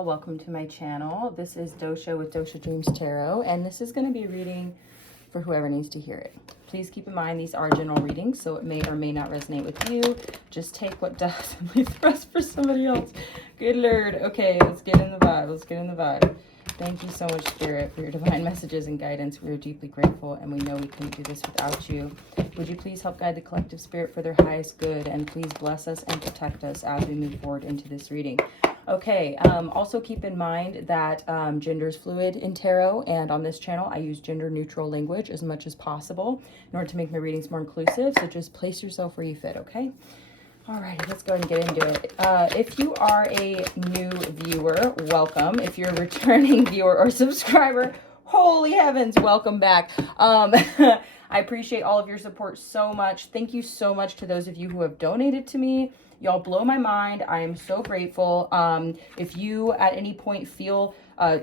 y'all, welcome to my channel. This is Dosha with DoshaDreamsTarot, and this is going to be a reading for whoever needs to hear it. Please keep in mind these are general readings, so it may or may not resonate with you. Just take what does and leave the rest for somebody else. Good Lord. Okay, let's get in the vibe. Thank you so much, Spirit, for your divine messages and guidance. We are deeply grateful, and we know we couldn't do this without you. Would you please help guide the collective spirit for their highest good, and please bless us and protect us as we move forward into this reading. Okay, also keep in mind that gender is fluid in tarot, and on this channel I use gender neutral language as much as possible in order to make my readings more inclusive, so just place yourself where you fit, okay? Alrighty, let's go ahead and get into it. If you are a new viewer, welcome. If you're a returning viewer or subscriber, holy heavens, welcome back. I appreciate all of your support so much. Thank you so much to those of you who have donated to me. Y'all blow my mind. I am so grateful. If you at any point feel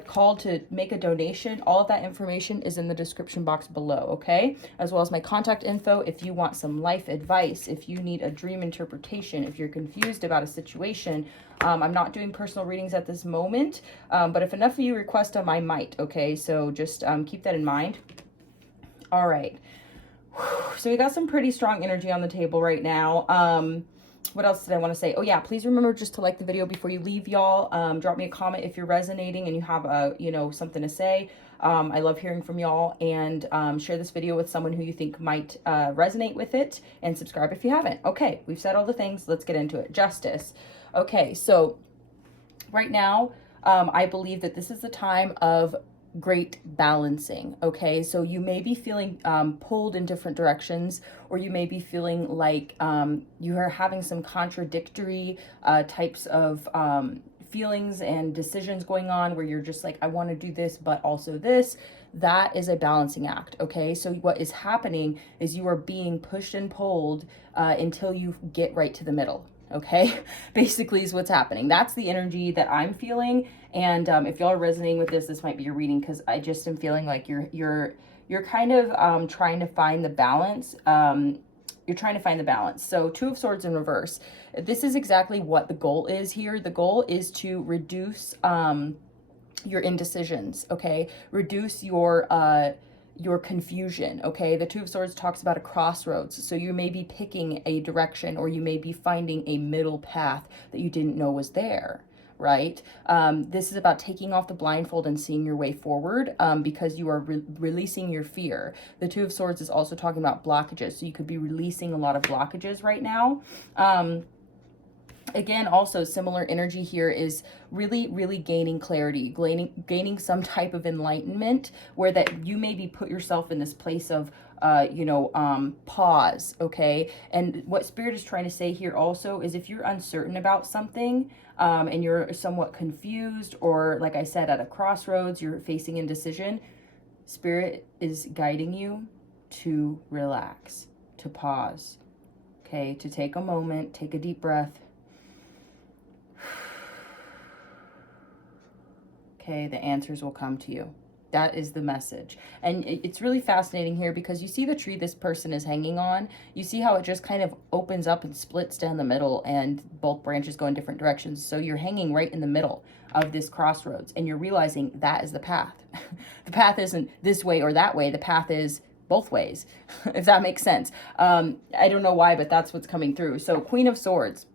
called to make a donation, all of that information is in the description box below, okay? As well as my contact info if you want some life advice, if you need a dream interpretation, if you're confused about a situation. I'm not doing personal readings at this moment, but if enough of you request them, I might, okay? So just keep that in mind. All right. So we got some pretty strong energy on the table right now. What else did I want to say? Oh yeah, please remember just to like the video before you leave, y'all. Drop me a comment if you're resonating and you have something to say. I love hearing from y'all, and share this video with someone who you think might resonate with it, and subscribe if you haven't. Okay, we've said all the things. Let's get into it. Justice. Okay, so right now, I believe that this is the time of great balancing. Okay, so you may be feeling pulled in different directions, or you may be feeling like you are having some contradictory types of feelings and decisions going on, where you're just like, I want to do this but also this. That is a balancing act. Okay, so what is happening is you are being pushed and pulled until you get right to the middle. Okay, basically is what's happening. That's the energy that I'm feeling. And if y'all are resonating with this might be your reading, because I just am feeling like you're kind of trying to find the balance. You're trying to find the balance. So Two of Swords in reverse. This is exactly what the goal is here. The goal is to reduce your indecisions. Okay, reduce your confusion. Okay, the Two of Swords talks about a crossroads, so you may be picking a direction, or you may be finding a middle path that you didn't know was there, right? This is about taking off the blindfold and seeing your way forward, because you are releasing your fear. The Two of Swords is also talking about blockages, so you could be releasing a lot of blockages right now. Again, also similar energy here is really gaining clarity, gaining some type of enlightenment, where that you maybe put yourself in this place of pause. Okay, and what Spirit is trying to say here also is, if you're uncertain about something, and you're somewhat confused, or like I said, at a crossroads, you're facing indecision, Spirit is guiding you to relax, to pause, okay, to take a moment, take a deep breath. Okay, the answers will come to you. That is the message. And it's really fascinating here, because you see the tree this person is hanging on. You see how it just kind of opens up and splits down the middle, and both branches go in different directions. So you're hanging right in the middle of this crossroads, and you're realizing that is the path. The path isn't this way or that way. The path is both ways, if that makes sense. I don't know why, but that's what's coming through. So Queen of Swords.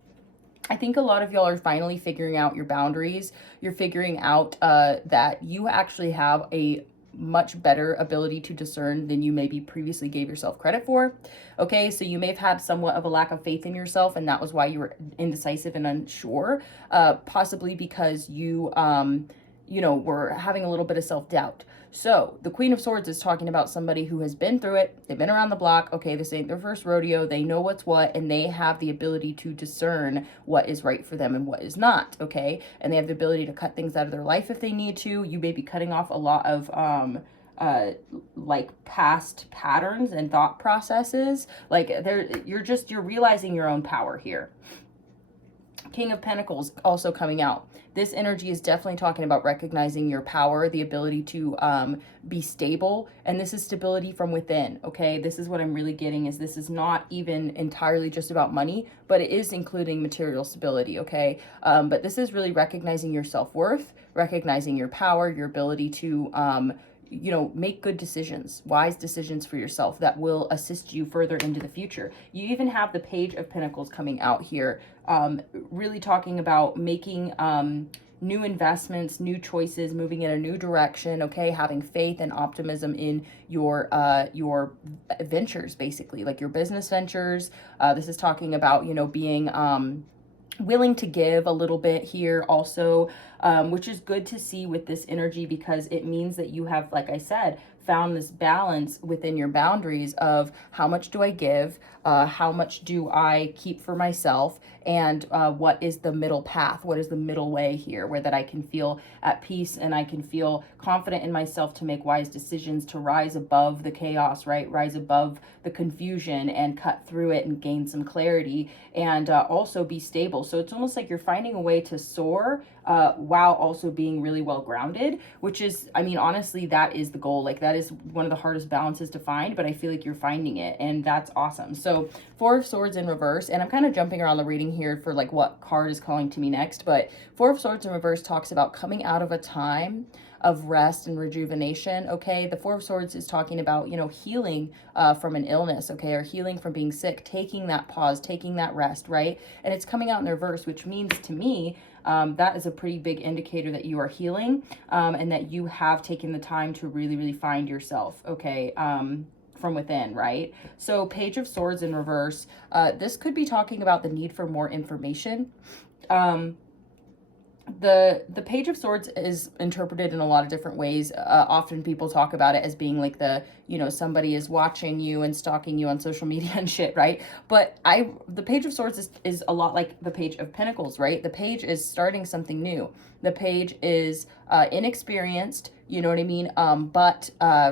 I think a lot of y'all are finally figuring out your boundaries. You're figuring out that you actually have a much better ability to discern than you maybe previously gave yourself credit for. Okay, so you may have had somewhat of a lack of faith in yourself, and that was why you were indecisive and unsure, possibly because you were having a little bit of self-doubt. So the Queen of Swords is talking about somebody who has been through it. They've been around the block. Okay, this ain't their first rodeo. They know what's what, and they have the ability to discern what is right for them and what is not. Okay, and they have the ability to cut things out of their life if they need to. You may be cutting off a lot of like past patterns and thought processes. Like you're realizing your own power here. King of Pentacles also coming out. This energy is definitely talking about recognizing your power, the ability to be stable, and this is stability from within, okay? This is what I'm really getting, is this is not even entirely just about money, but it is including material stability, okay? But this is really recognizing your self-worth, recognizing your power, your ability to you know, make good decisions, wise decisions for yourself that will assist you further into the future. You even have the Page of Pentacles coming out here, really talking about making new investments, new choices, moving in a new direction, okay? Having faith and optimism in your ventures, basically, like your business ventures. This is talking about, you know, being willing to give a little bit here also, which is good to see with this energy, because it means that you have, like I said, found this balance within your boundaries of how much do I give, how much do I keep for myself, and what is the middle path, what is the middle way here, where that I can feel at peace and I can feel confident in myself to make wise decisions, to rise above the chaos, right? Rise above the confusion and cut through it and gain some clarity, and also be stable. So it's almost like you're finding a way to soar while also being really well grounded, which is, I mean, honestly, that is the goal. Like, that is one of the hardest balances to find, but I feel like you're finding it, and that's awesome. So Four of Swords in reverse, and I'm kind of jumping around the reading here for like what card is calling to me next, but Four of Swords in reverse talks about coming out of a time of rest and rejuvenation, okay? The Four of Swords is talking about, you know, healing from an illness, okay, or healing from being sick, taking that pause, taking that rest, right? And it's coming out in reverse, which means to me, that is a pretty big indicator that you are healing, and that you have taken the time to really, really find yourself, okay? From within, right? So Page of Swords in reverse, this could be talking about the need for more information. The Page of Swords is interpreted in a lot of different ways. Often people talk about it as being like the, you know, somebody is watching you and stalking you on social media and shit, right? But the Page of Swords is a lot like the Page of Pentacles, right? The page is starting something new. The page is inexperienced, you know what I mean? But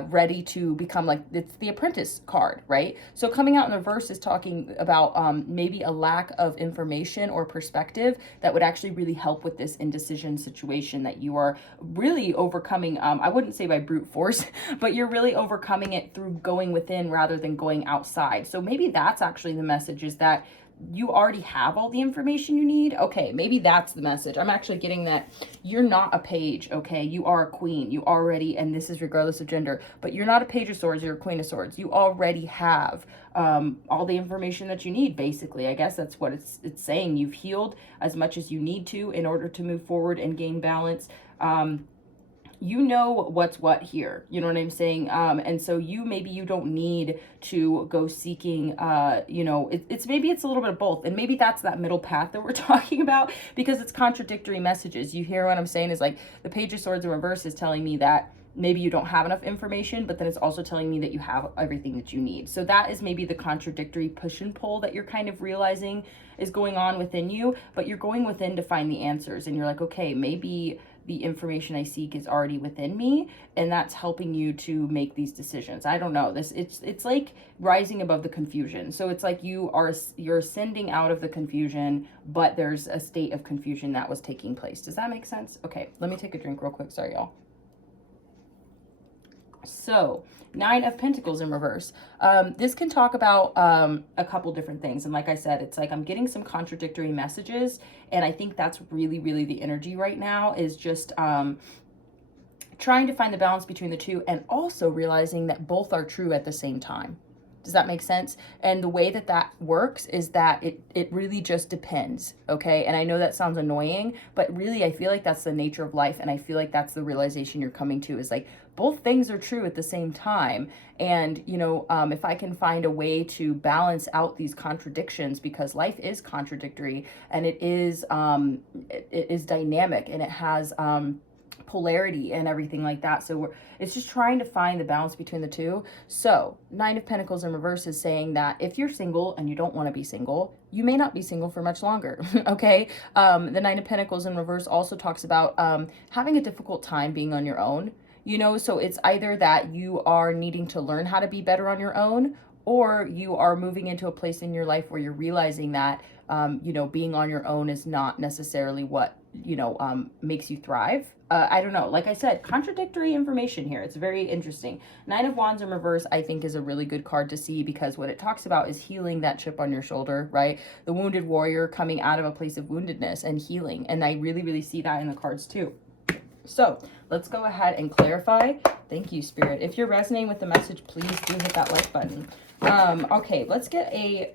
ready to become, like, it's the apprentice card, right? So coming out in reverse is talking about maybe a lack of information or perspective that would actually really help with this indecision situation that you are really overcoming. I wouldn't say by brute force, but you're really overcoming it through going within rather than going outside. So maybe that's actually the message, is that you already have all the information you need. Okay, maybe that's the message. I'm actually getting that you're not a page, okay? You are a queen. You already, and this is regardless of gender, but you're not a Page of Swords, you're a Queen of Swords. You already have all the information that you need, basically. I guess that's what it's saying. You've healed as much as you need to in order to move forward and gain balance. You know what's what here, you know what I'm saying? And so maybe you don't need to go seeking, you know, maybe it's a little bit of both. And maybe that's that middle path that we're talking about, because it's contradictory messages. You hear what I'm saying? Is like the Page of Swords in reverse is telling me that maybe you don't have enough information, but then it's also telling me that you have everything that you need. So that is maybe the contradictory push and pull that you're kind of realizing is going on within you, but you're going within to find the answers. And you're like, okay, maybe the information I seek is already within me, and that's helping you to make these decisions. I don't know, it's like rising above the confusion. So it's like you're ascending out of the confusion, but there's a state of confusion that was taking place. Does that make sense? Okay, let me take a drink real quick. Sorry, y'all. So Nine of Pentacles in reverse. This can talk about a couple different things. And like I said, it's like I'm getting some contradictory messages. And I think that's really, really the energy right now, is just trying to find the balance between the two, and also realizing that both are true at the same time. Does that make sense? And the way that that works is that it really just depends, okay? And I know that sounds annoying, but really I feel like that's the nature of life, and I feel like that's the realization you're coming to, is like both things are true at the same time. And, you know, if I can find a way to balance out these contradictions, because life is contradictory, and it is dynamic, and it has polarity and everything like that. So it's just trying to find the balance between the two. So Nine of Pentacles in reverse is saying that if you're single and you don't want to be single, you may not be single for much longer. Okay. The Nine of Pentacles in reverse also talks about having a difficult time being on your own, you know. So it's either that you are needing to learn how to be better on your own, or you are moving into a place in your life where you're realizing that you know, being on your own is not necessarily what, you know, makes you thrive. I don't know. Like I said, contradictory information here. It's very interesting. Nine of Wands in reverse, I think, is a really good card to see, because what it talks about is healing that chip on your shoulder, right? The wounded warrior coming out of a place of woundedness and healing. And I really, really see that in the cards too. So let's go ahead and clarify. Thank you, Spirit. If you're resonating with the message, please do hit that like button. Okay, let's get a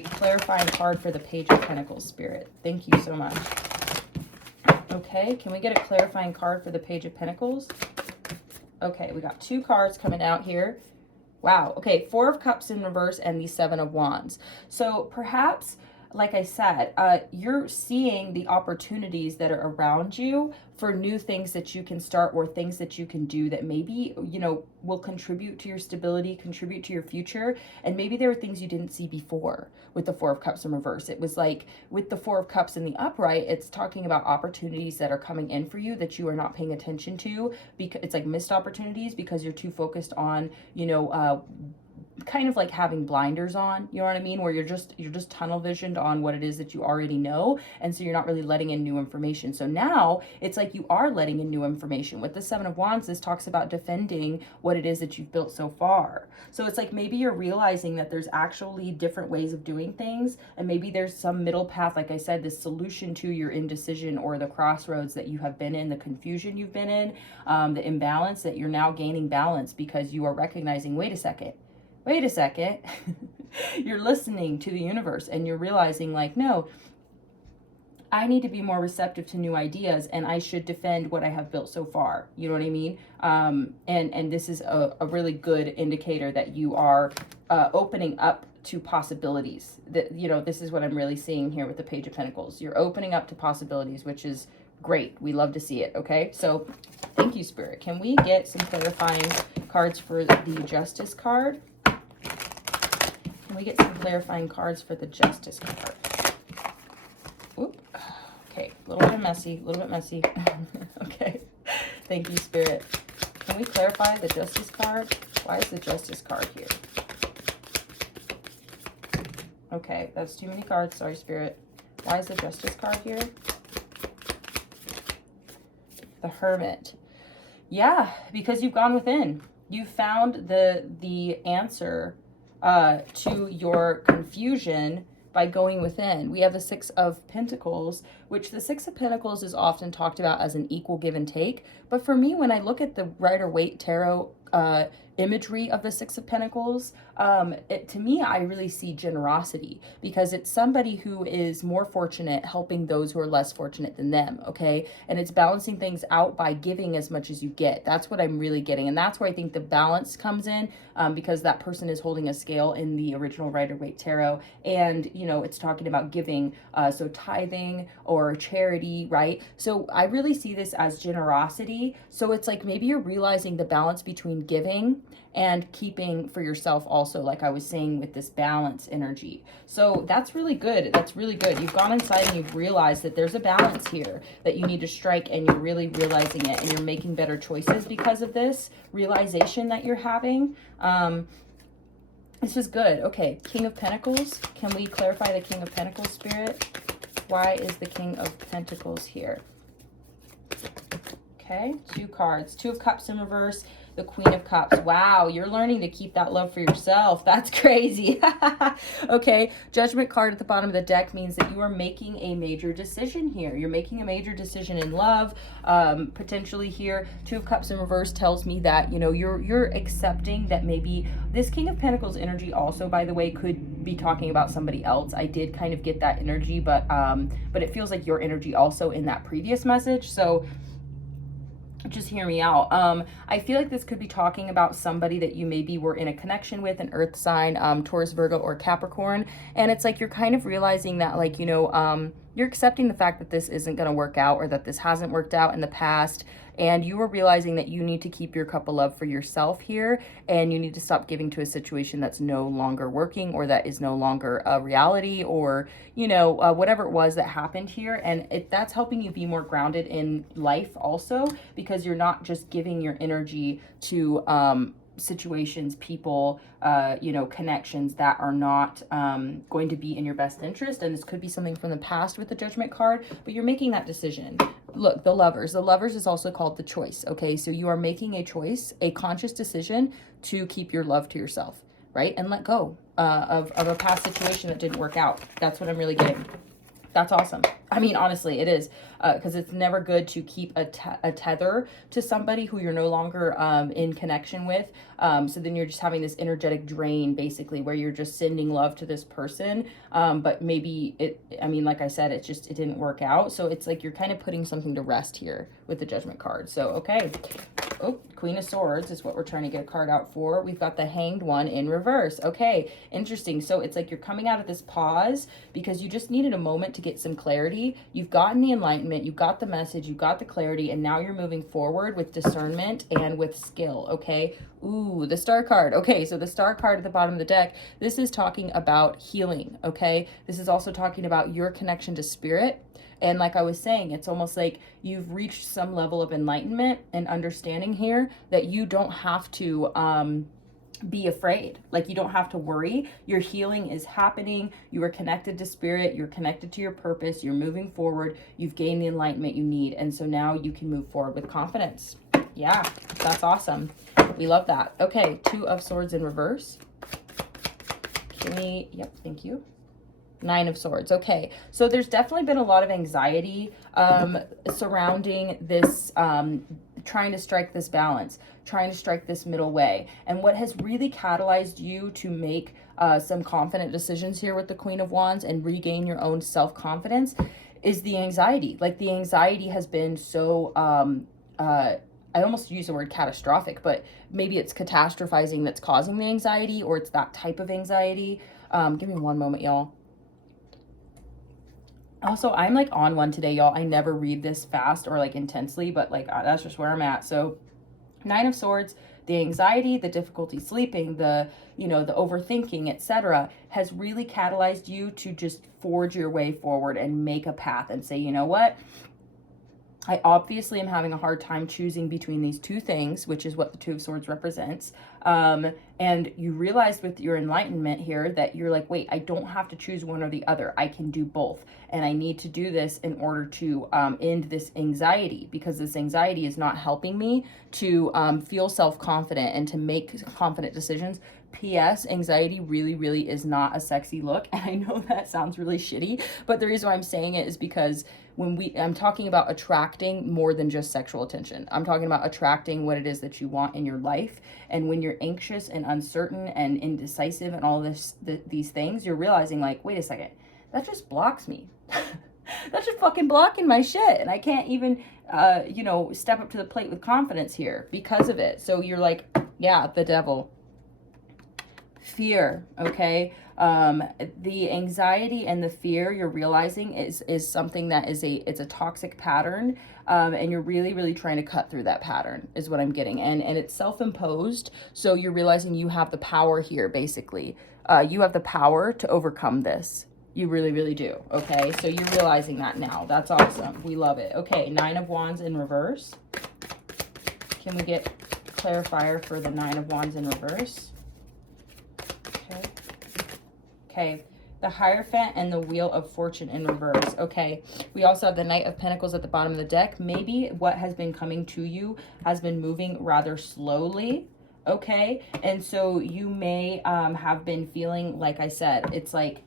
clarifying card for the Page of Pentacles, Spirit. Thank you so much. Okay, can we get a clarifying card for the Page of Pentacles? Okay, we got 2 cards coming out here. Wow. Okay, 4 of Cups in reverse and the 7 of Wands. So perhaps, like I said, you're seeing the opportunities that are around you for new things that you can start, or things that you can do that maybe, you know, will contribute to your stability, contribute to your future. And maybe there are things you didn't see before with the 4 of Cups in reverse. It was like with the 4 of Cups in the upright, it's talking about opportunities that are coming in for you that you are not paying attention to, because it's like missed opportunities because you're too focused on, you know, kind of like having blinders on, you know what I mean, where you're just tunnel visioned on what it is that you already know, and so you're not really letting in new information. So now it's like you are letting in new information. With the 7 of Wands, this talks about defending what it is that you've built so far. So it's like maybe you're realizing that there's actually different ways of doing things, and maybe there's some middle path, like I said, this solution to your indecision or the crossroads that you have been in, the confusion you've been in, the imbalance, that you're now gaining balance because you are recognizing, wait a second, you're listening to the universe and you're realizing, like, no, I need to be more receptive to new ideas, and I should defend what I have built so far. You know what I mean? And this is a really good indicator that you are opening up to possibilities. That, you know, this is what I'm really seeing here with the Page of Pentacles. You're opening up to possibilities, which is great. We love to see it. Okay, so thank you, Spirit. Can we get some clarifying cards for the Justice card? Can we get some clarifying cards for the Justice card? Oop. Okay, a little bit messy, Okay, thank you, Spirit. Can we clarify the Justice card? Why is the Justice card here? Okay, that's too many cards. Sorry, Spirit. Why is the Justice card here? The Hermit. Yeah, because you've gone within. You found the answer to your confusion by going within. We have the 6 of Pentacles, which the 6 of Pentacles is often talked about as an equal give and take. But for me, when I look at the Rider-Waite Tarot imagery of the 6 of Pentacles, to me, I really see generosity, because it's somebody who is more fortunate helping those who are less fortunate than them, okay? And it's balancing things out by giving as much as you get. That's what I'm really getting. And that's where I think the balance comes in, because that person is holding a scale in the original Rider-Waite Tarot. And, you know, it's talking about giving, so tithing or charity, right? So I really see this as generosity. So it's like maybe you're realizing the balance between giving and keeping for yourself also, like I was saying with this balance energy. So that's really good. That's really good. You've gone inside and you've realized that there's a balance here that you need to strike, and you're really realizing it, and you're making better choices because of this realization that you're having. This is good. Okay, King of Pentacles. Can we clarify the King of Pentacles, Spirit? Why is the King of Pentacles here? Okay, 2 cards. 2 of Cups in reverse, the Queen of Cups. Wow, you're learning to keep that love for yourself. That's crazy. Okay, Judgment card at the bottom of the deck means that you are making a major decision here. You're making a major decision in love, potentially here. 2 of Cups in reverse tells me that, you know, you're accepting that maybe this King of Pentacles energy also, by the way, could be talking about somebody else. I did kind of get that energy, but it feels like your energy also in that previous message. So just hear me out. I feel like this could be talking about somebody that you maybe were in a connection with, an earth sign, Taurus, Virgo, or Capricorn. And it's like you're kind of realizing that, like, you know, you're accepting the fact that this isn't going to work out, or that this hasn't worked out in the past. And you are realizing that you need to keep your cup of love for yourself here, and you need to stop giving to a situation that's no longer working, or that is no longer a reality, or, you know, whatever it was that happened here. And that's helping you be more grounded in life also, because you're not just giving your energy to situations, people, you know, connections that are not going to be in your best interest. And this could be something from the past with the Judgment card, but you're making that decision. Look, the Lovers. The Lovers is also called the choice, okay? So you are making a choice, a conscious decision to keep your love to yourself, right? And let go of a past situation that didn't work out. That's what I'm really getting. That's awesome. I mean, honestly, it is, because it's never good to keep a tether to somebody who you're no longer in connection with. So then you're just having this energetic drain, basically, where you're just sending love to this person. But maybe I mean, like I said, it didn't work out. So it's like you're kind of putting something to rest here with the Judgment card. So, okay. Oh, Queen of Swords is what we're trying to get a card out for. We've got the Hanged One in reverse. Okay, interesting. So it's like you're coming out of this pause because you just needed a moment to get some clarity. You've gotten the enlightenment, you've got the message, you've got the clarity, and now you're moving forward with discernment and with skill, okay? Ooh, the Star card. Okay, so the Star card at the bottom of the deck, this is talking about healing, okay? This is also talking about your connection to spirit. And like I was saying, it's almost like you've reached some level of enlightenment and understanding here that you don't have to be afraid. Like, you don't have to worry. Your healing is happening. You are connected to spirit. You're connected to your purpose. You're moving forward. You've gained the enlightenment you need. And so now you can move forward with confidence. Yeah, that's awesome. We love that. Okay, Two of Swords in reverse. Can we, yep, thank you. Nine of Swords. Okay, so there's definitely been a lot of anxiety surrounding this, trying to strike this balance, trying to strike this middle way. And what has really catalyzed you to make some confident decisions here with the Queen of Wands and regain your own self-confidence is the anxiety. Like, the anxiety has been so, I almost use the word catastrophic, but maybe it's catastrophizing that's causing the anxiety, or it's that type of anxiety. Give me one moment, y'all. Also, I'm like on one today, y'all. I never read this fast or like intensely, but like that's just where I'm at. So Nine of Swords, the anxiety, the difficulty sleeping, the, you know, the overthinking, etc., has really catalyzed you to just forge your way forward and make a path and say, you know what? I obviously am having a hard time choosing between these two things, which is what the Two of Swords represents. And you realize with your enlightenment here that you're like, wait, I don't have to choose one or the other. I can do both. And I need to do this in order to end this anxiety, because this anxiety is not helping me to feel self-confident and to make confident decisions. P.S. Anxiety really, really is not a sexy look. And I know that sounds really shitty, but the reason why I'm saying it is because I'm talking about attracting more than just sexual attention. I'm talking about attracting what it is that you want in your life. And when you're anxious and uncertain and indecisive and all these things, you're realizing like, wait a second, that just blocks me. That's just fucking blocking my shit. And I can't even, you know, step up to the plate with confidence here because of it. So you're like, yeah, the devil. Fear, okay? The anxiety and the fear you're realizing is something that it's a toxic pattern, and you're really, really trying to cut through that pattern is what I'm getting. And it's self-imposed, so you're realizing you have the power here, basically. You have the power to overcome this. You really, really do, okay? So you're realizing that now. That's awesome. We love it. Okay, Nine of Wands in reverse. Can we get clarifier for the Nine of Wands in reverse? Okay, the Hierophant and the Wheel of Fortune in reverse. Okay, we also have the Knight of Pentacles at the bottom of the deck. Maybe what has been coming to you has been moving rather slowly, okay? And so you may have been feeling, like I said, it's like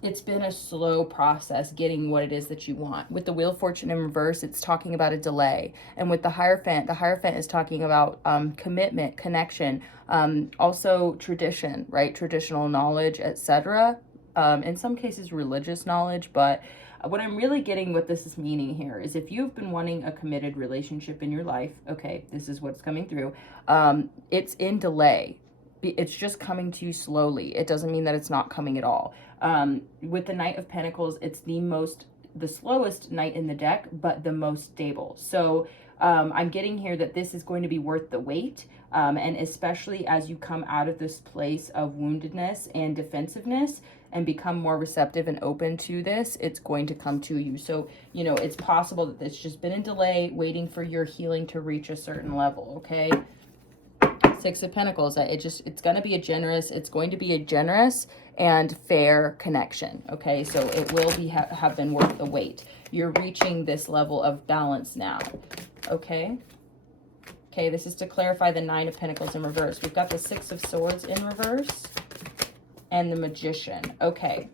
it's been a slow process getting what it is that you want. With the Wheel of Fortune in reverse, it's talking about a delay. And with the Hierophant is talking about commitment, connection, also tradition, right? Traditional knowledge, etc. In some cases, religious knowledge. But what I'm really getting what this is meaning here is if you've been wanting a committed relationship in your life, okay, this is what's coming through. It's in delay. It's just coming to you slowly. It doesn't mean that it's not coming at all. With the Knight of Pentacles, it's the slowest knight in the deck, but the most stable. So I'm getting here that this is going to be worth the wait. And especially as you come out of this place of woundedness and defensiveness and become more receptive and open to this, it's going to come to you. So, you know, it's possible that it's just been a delay waiting for your healing to reach a certain level, okay? Six of Pentacles. It's going to be a generous and fair connection. Okay, so it will be have been worth the wait. You're reaching this level of balance now. Okay. Okay, this is to clarify the Nine of Pentacles in reverse. We've got the Six of Swords in reverse and the Magician. Okay.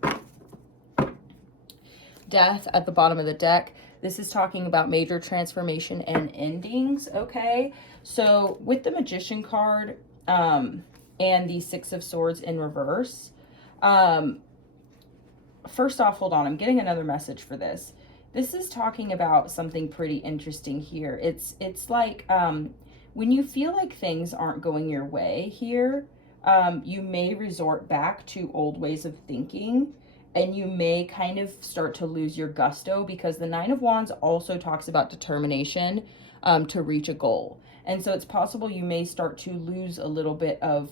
Death at the bottom of the deck. This is talking about major transformation and endings. Okay, so with the Magician card and the Six of Swords in reverse, first off, hold on, I'm getting another message for this. This is talking about something pretty interesting here. It's like when you feel like things aren't going your way here, you may resort back to old ways of thinking, and you may kind of start to lose your gusto, because the Nine of Wands also talks about determination to reach a goal. And so it's possible you may start to lose a little bit of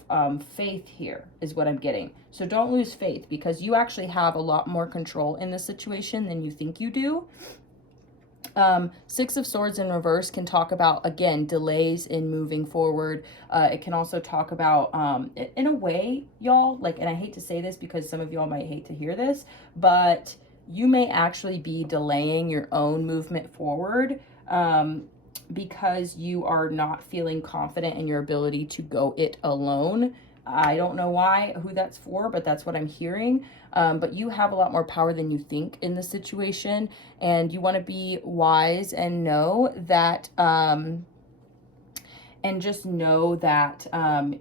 faith here, is what I'm getting. So don't lose faith, because you actually have a lot more control in this situation than you think you do. Six of Swords in reverse can talk about, again, delays in moving forward. It can also talk about, in a way, y'all, like, and I hate to say this because some of y'all might hate to hear this, but you may actually be delaying your own movement forward because you are not feeling confident in your ability to go it alone. I don't know who that's for, but that's what I'm hearing. But you have a lot more power than you think in this situation, and you want to be wise and know that, and just know that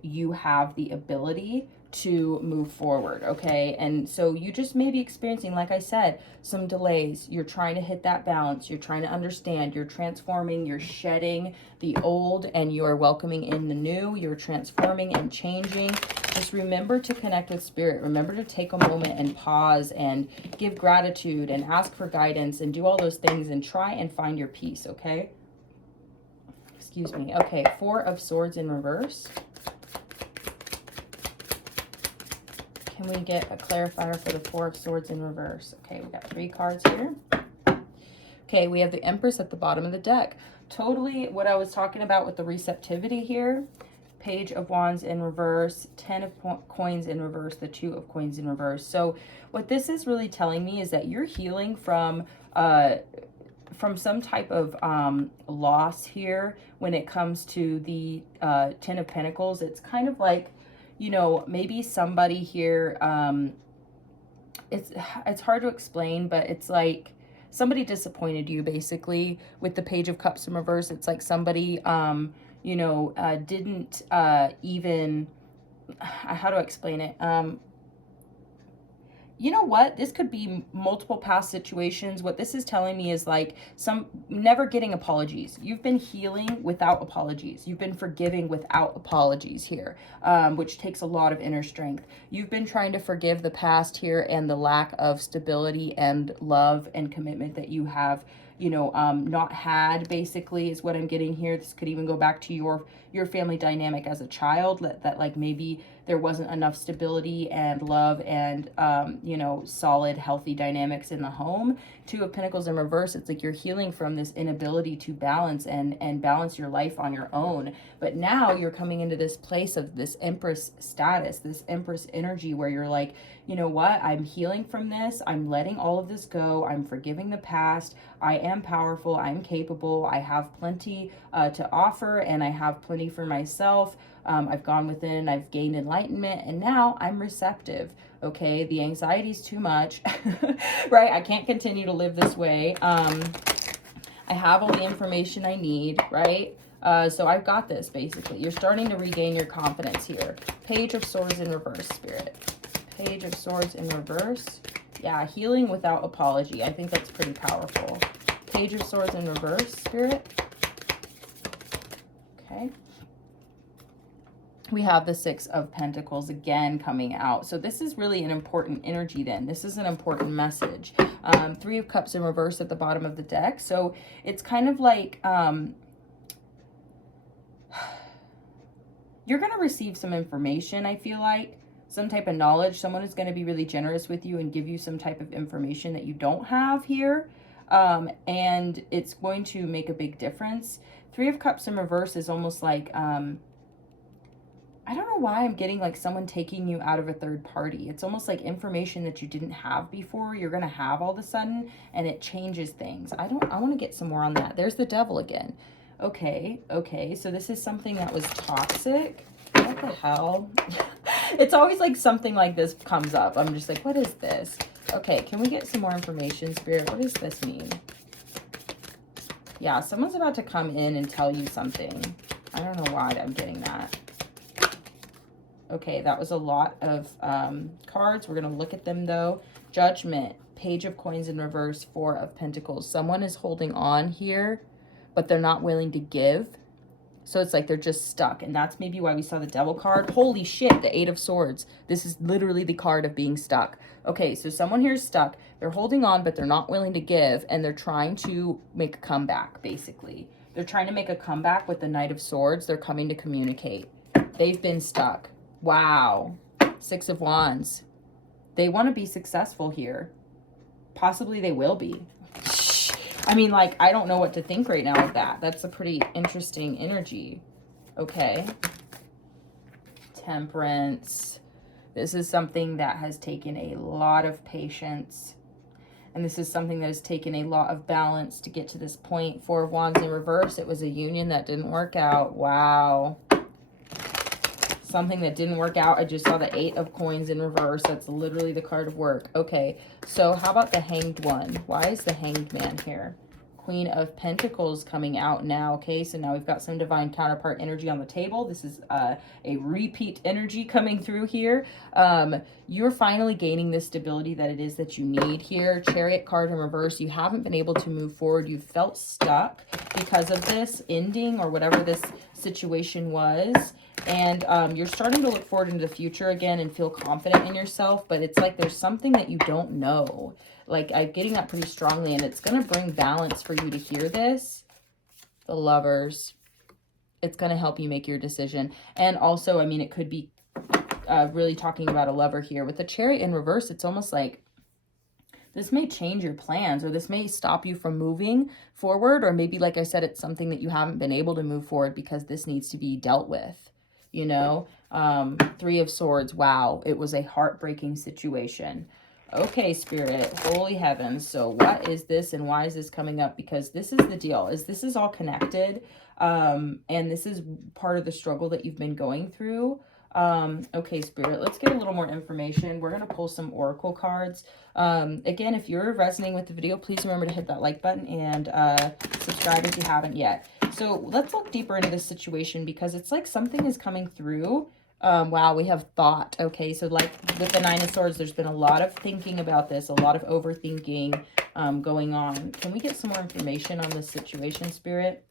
you have the ability to move forward, okay? And so you just may be experiencing, like I said, some delays. You're trying to hit that balance. You're trying to understand. You're transforming. You're shedding the old and you're welcoming in the new. You're transforming and changing. Just remember to connect with Spirit. Remember to take a moment and pause and give gratitude and ask for guidance and do all those things and try and find your peace, okay? Excuse me. Okay, Four of Swords in reverse. Can we get a clarifier for the Four of Swords in reverse? Okay, we got 3 cards here. Okay, we have the Empress at the bottom of the deck. Totally what I was talking about with the receptivity here. Page of Wands in reverse, 10 of Coins in reverse, the 2 of Coins in reverse. So what this is really telling me is that you're healing from some type of loss here when it comes to the 10 of Pentacles. It's kind of like, you know, maybe somebody here, it's hard to explain, but it's like somebody disappointed you, basically. With the Page of Cups in reverse, it's like somebody, you know, didn't even, how do I explain it? You know what? This could be multiple past situations. What this is telling me is like never getting apologies. You've been healing without apologies. You've been forgiving without apologies here, which takes a lot of inner strength. You've been trying to forgive the past here and the lack of stability and love and commitment that you have, you know, not had, basically, is what I'm getting here. This could even go back to your family dynamic as a child, that like maybe there wasn't enough stability and love and, you know, solid, healthy dynamics in the home. 2 of Pentacles in reverse, it's like you're healing from this inability to balance and balance your life on your own. But now you're coming into this place of this Empress status, this Empress energy, where you're like, you know what? I'm healing from this. I'm letting all of this go. I'm forgiving the past. I am powerful. I'm capable. I have plenty to offer, and I have plenty for myself. I've gone within, I've gained enlightenment, and now I'm receptive. Okay, the anxiety's too much, right? I can't continue to live this way. I have all the information I need, right? So I've got this, basically. You're starting to regain your confidence here. Page of Swords in reverse, Spirit. Page of Swords in reverse. Yeah, healing without apology. I think that's pretty powerful. Page of Swords in reverse, Spirit. Okay. We have the 6 of Pentacles again coming out. So this is really an important energy then. This is an important message. 3 of Cups in reverse at the bottom of the deck. So it's kind of like you're going to receive some information, I feel like. Some type of knowledge. Someone is going to be really generous with you and give you some type of information that you don't have here. And it's going to make a big difference. 3 of Cups in reverse is almost like... I don't know why I'm getting like someone taking you out of a third party. It's almost like information that you didn't have before, you're going to have all of a sudden, and it changes things. I want to get some more on that. There's the devil again. Okay, so this is something that was toxic. What the hell? It's always like something like this comes up. I'm just like, what is this? Okay, can we get some more information, Spirit? What does this mean? Yeah, someone's about to come in and tell you something. I don't know why I'm getting that. Okay, that was a lot of cards. We're going to look at them, though. Judgment, Page of Coins in reverse, 4 of Pentacles. Someone is holding on here, but they're not willing to give. So it's like they're just stuck. And that's maybe why we saw the Devil card. Holy shit, the 8 of Swords. This is literally the card of being stuck. Okay, so someone here is stuck. They're holding on, but they're not willing to give. And they're trying to make a comeback, basically. They're trying to make a comeback with the Knight of Swords. They're coming to communicate. They've been stuck. Wow. 6 of Wands. They want to be successful here. Possibly they will be. I mean, like, I don't know what to think right now of that. That's a pretty interesting energy. Okay. Temperance. This is something that has taken a lot of patience. And this is something that has taken a lot of balance to get to this point. 4 of Wands in reverse. It was a union that didn't work out. Wow. Something that didn't work out. I just saw the 8 of Coins in reverse. That's literally the card of work. Okay, so how about the Hanged one? Why is the Hanged Man here? Queen of Pentacles coming out now. Okay, so now we've got some divine counterpart energy on the table. This is a repeat energy coming through here. You're finally gaining this stability that it is that you need here. Chariot card in reverse. You haven't been able to move forward. You've felt stuck because of this ending or whatever this situation was. And you're starting to look forward into the future again and feel confident in yourself. But it's like there's something that you don't know. Like, I'm getting that pretty strongly. And it's going to bring balance for you to hear this. The Lovers. It's going to help you make your decision. And also, I mean, it could be really talking about a lover here. With the Chariot in reverse, it's almost like this may change your plans, or this may stop you from moving forward. Or maybe, like I said, it's something that you haven't been able to move forward because this needs to be dealt with. You know, 3 of Swords. Wow, it was a heartbreaking situation. Okay, Spirit, holy heavens. So what is this and why is this coming up? Because this is the deal, is this is all connected. And this is part of the struggle that you've been going through. Okay, Spirit, let's get a little more information. We're going to pull some oracle cards. Again, if you're resonating with the video, please remember to hit that like button and subscribe if you haven't yet. So let's look deeper into this situation because it's like something is coming through. Wow, we have thought. Okay, so like with the 9 of Swords, there's been a lot of thinking about this, a lot of overthinking going on. Can we get some more information on this situation, Spirit?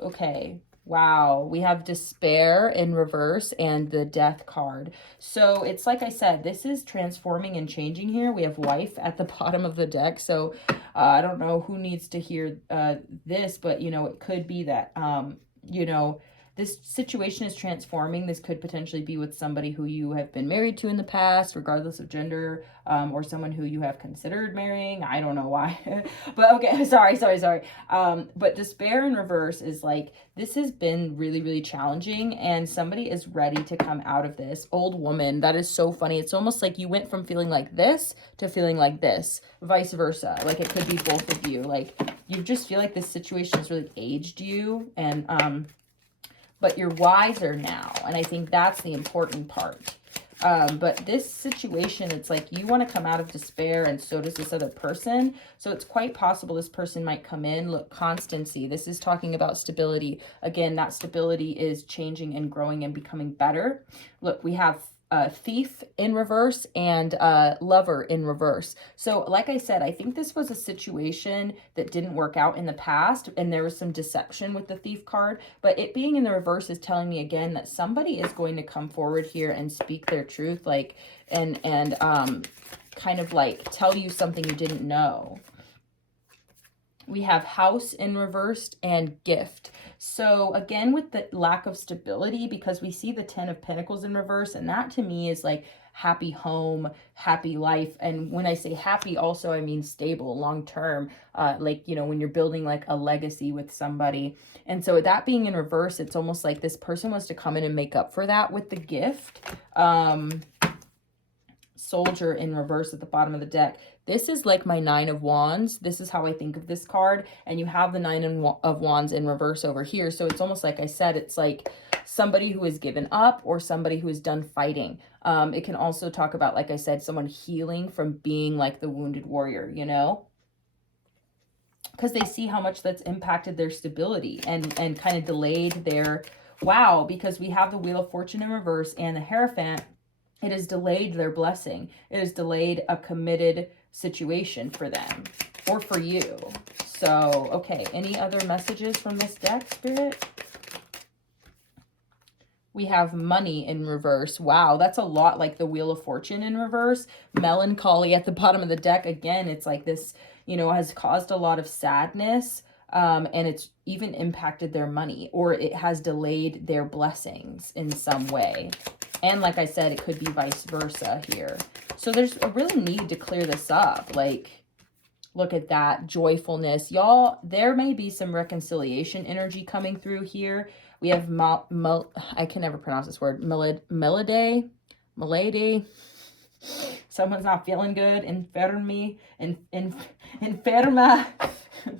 Okay, wow, we have Despair in reverse and the Death card. So it's like I said, this is transforming and changing here. We have Wife at the bottom of the deck. So I don't know who needs to hear this, but, you know, it could be that, you know, this situation is transforming. This could potentially be with somebody who you have been married to in the past, regardless of gender, or someone who you have considered marrying. I don't know why, but okay, sorry. But Despair in reverse is like, this has been really, really challenging and somebody is ready to come out of this. Old woman, that is so funny. It's almost like you went from feeling like this to feeling like this, vice versa. Like it could be both of you. Like you just feel like this situation has really aged you and, but you're wiser now. And I think that's the important part. But this situation, it's like you want to come out of despair and so does this other person. So it's quite possible this person might come in. Look, constancy. This is talking about stability. Again, that stability is changing and growing and becoming better. Look, we have Thief in reverse and Lover in reverse. So like I said, I think this was a situation that didn't work out in the past and there was some deception with the Thief card, but it being in the reverse is telling me again that somebody is going to come forward here and speak their truth, like and kind of like tell you something you didn't know. We have house in reversed and gift. So again, with the lack of stability, because we see the 10 of Pentacles in reverse, and that to me is like happy home, happy life. And when I say happy, also I mean stable, long-term, like, you know, when you're building like a legacy with somebody. And so that being in reverse, it's almost like this person wants to come in and make up for that with the gift. Soldier in reverse at the bottom of the deck. This is like my 9 of Wands. This is how I think of this card. And you have the 9 of Wands in reverse over here. So it's almost like I said, it's like somebody who has given up or somebody who is done fighting. It can also talk about, like I said, someone healing from being like the wounded warrior, you know? Because they see how much that's impacted their stability and kind of delayed their, wow, because we have the Wheel of Fortune in reverse and the Hierophant. It has delayed their blessing. It has delayed a committed situation for them or for you. So, okay, any other messages from this deck, Spirit? We have money in reverse. Wow, that's a lot like the Wheel of Fortune in reverse. Melancholy at the bottom of the deck. Again, it's like this, you know, has caused a lot of sadness. And it's even impacted their money, or it has delayed their blessings in some way. And like I said, it could be vice versa here. So there's a real need to clear this up. Like, look at that joyfulness. Y'all, there may be some reconciliation energy coming through here. We have, I can never pronounce this word, Milady. Someone's not feeling good. Enferma.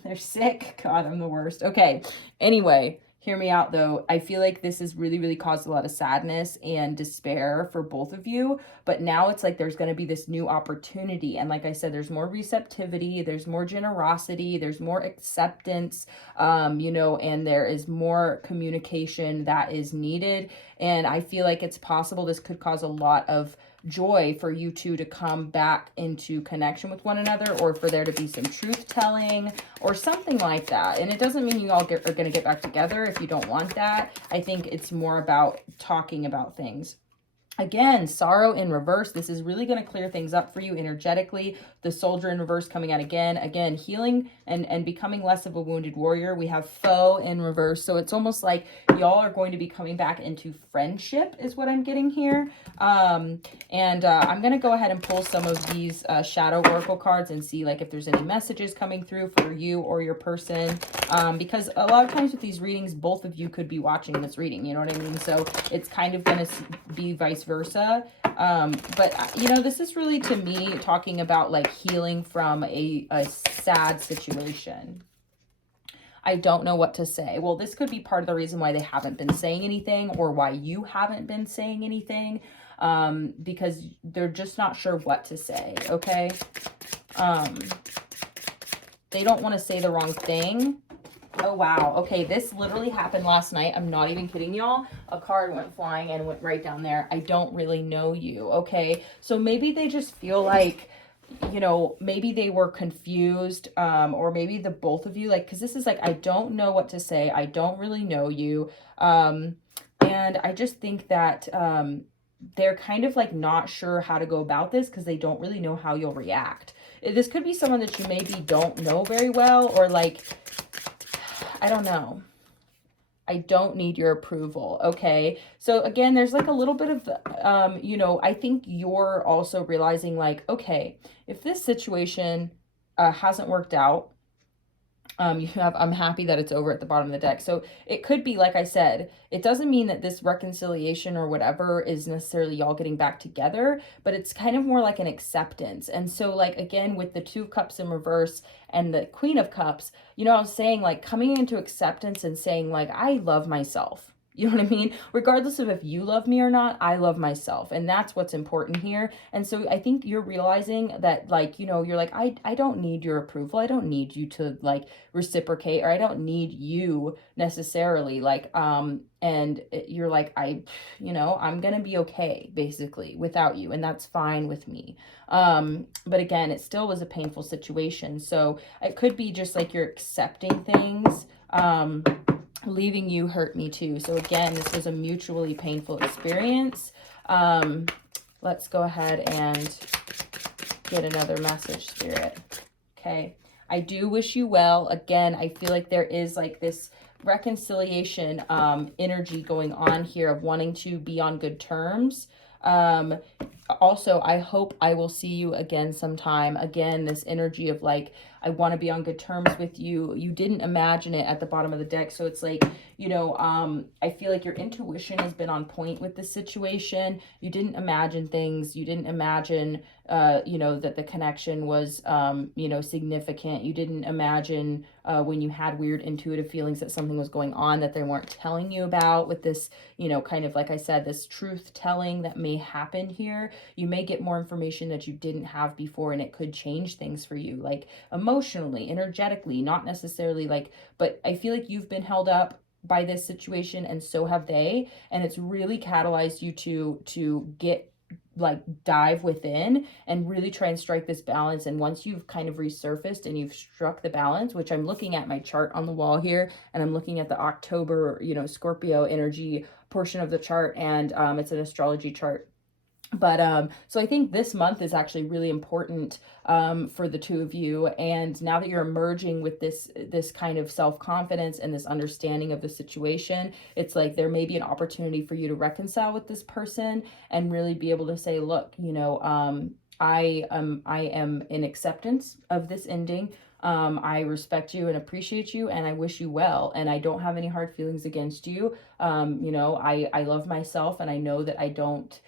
They're sick. God, I'm the worst. Okay. Anyway, hear me out though. I feel like this has really, really caused a lot of sadness and despair for both of you. But now it's like there's going to be this new opportunity. And like I said, there's more receptivity, there's more generosity, there's more acceptance, you know, and there is more communication that is needed. And I feel like it's possible this could cause a lot of joy for you two to come back into connection with one another, or for there to be some truth telling or something like that. And it doesn't mean you all are going to get back together if you don't want that. I think it's more about talking about things. Again, sorrow in reverse. This is really going to clear things up for you energetically. The soldier in reverse coming out again. Again, healing and becoming less of a wounded warrior. We have foe in reverse. So it's almost like y'all are going to be coming back into friendship is what I'm getting here. I'm going to go ahead and pull some of these shadow oracle cards and see like if there's any messages coming through for you or your person. Because a lot of times with these readings, both of you could be watching this reading. You know what I mean? So it's kind of going to be vice versa. But you know, this is really to me talking about like healing from a sad situation. I don't know what to say. Well, this could be part of the reason why they haven't been saying anything, or why you haven't been saying anything, because they're just not sure what to say. Okay. They don't want to say the wrong thing. Oh, wow. Okay, this literally happened last night. I'm not even kidding y'all. A card went flying and went right down there. I don't really know you, okay? So maybe they just feel like, you know, maybe they were confused, or maybe the both of you, like, because this is like, I don't know what to say. I don't really know you. And I just think that they're kind of like not sure how to go about this because they don't really know how you'll react. This could be someone that you maybe don't know very well, or like, I don't know. I don't need your approval. Okay. So again, there's like a little bit of, you know, I think you're also realizing like, okay, if this situation hasn't worked out, I'm happy that it's over at the bottom of the deck. So it could be, like I said, it doesn't mean that this reconciliation or whatever is necessarily y'all getting back together, but it's kind of more like an acceptance. And so like, again, with the 2 of Cups in reverse and the Queen of Cups, you know, I was saying like coming into acceptance and saying like, I love myself. You know what I mean? Regardless of if you love me or not, I love myself. And that's what's important here. And so I think you're realizing that, like, you know, you're like, I don't need your approval. I don't need you to like reciprocate, or I don't need you necessarily. Like, and you're like, you know, I'm going to be okay basically without you. And that's fine with me. But again, it still was a painful situation. So it could be just like you're accepting things, leaving you hurt me too. So again, this was a mutually painful experience. Let's go ahead and get another message, Spirit. Okay. I do wish you well. Again, I feel like there is like this reconciliation energy going on here of wanting to be on good terms. Also, I hope I will see you again sometime. Again, this energy of like, I want to be on good terms with you. You didn't imagine it at the bottom of the deck. So it's like, you know, I feel like your intuition has been on point with this situation. You didn't imagine things. You didn't imagine, you know, that the connection was, you know, significant. You didn't imagine when you had weird intuitive feelings that something was going on that they weren't telling you about with this, you know, kind of, like I said, this truth telling that may happen here. You may get more information that you didn't have before, and it could change things for you, like emotionally, energetically, not necessarily like, but I feel like you've been held up by this situation, and so have they, and it's really catalyzed you to get like dive within and really try and strike this balance. And once you've kind of resurfaced and you've struck the balance, which I'm looking at my chart on the wall here, and I'm looking at the October, you know, Scorpio energy portion of the chart, and it's an astrology chart. But so I think this month is actually really important for the two of you. And now that you're emerging with this kind of self-confidence and this understanding of the situation, it's like there may be an opportunity for you to reconcile with this person and really be able to say, look, you know, I am in acceptance of this ending. I respect you and appreciate you, and I wish you well, and I don't have any hard feelings against you. You know, I love myself, and I know that I don't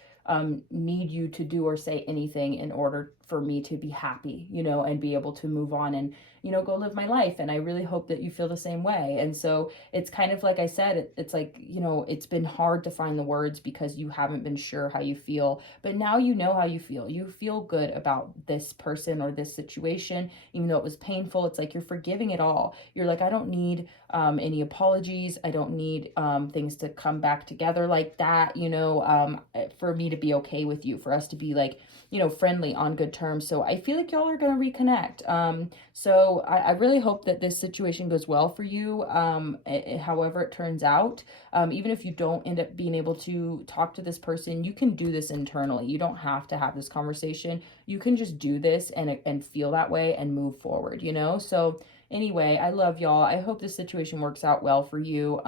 need you to do or say anything in order for me to be happy, you know, and be able to move on and, you know, go live my life. And I really hope that you feel the same way. And so it's kind of like I said, it's like, you know, it's been hard to find the words because you haven't been sure how you feel, but now you know how you feel. You feel good about this person or this situation, even though it was painful. It's like you're forgiving it all. You're like, I don't need any apologies. I don't need things to come back together like that, you know, for me to be okay with you, for us to be like, you know, friendly on good terms. So I feel like y'all are going to reconnect. So I really hope that this situation goes well for you, however it turns out. Even if you don't end up being able to talk to this person, you can do this internally. You don't have to have this conversation. You can just do this and feel that way and move forward, you know? So anyway, I love y'all. I hope this situation works out well for you.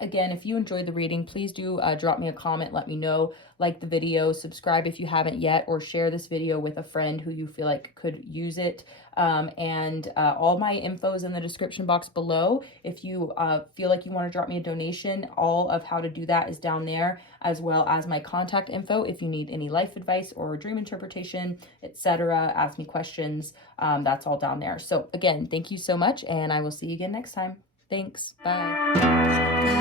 Again, if you enjoyed the reading, please do drop me a comment. Let me know, like the video, subscribe if you haven't yet, or share this video with a friend who you feel like could use it. And all my info is in the description box below. If you feel like you want to drop me a donation, all of how to do that is down there, as well as my contact info if you need any life advice or dream interpretation, etc. Ask me questions. That's all down there. So again, thank you so much, and I will see you again next time. Thanks. Bye.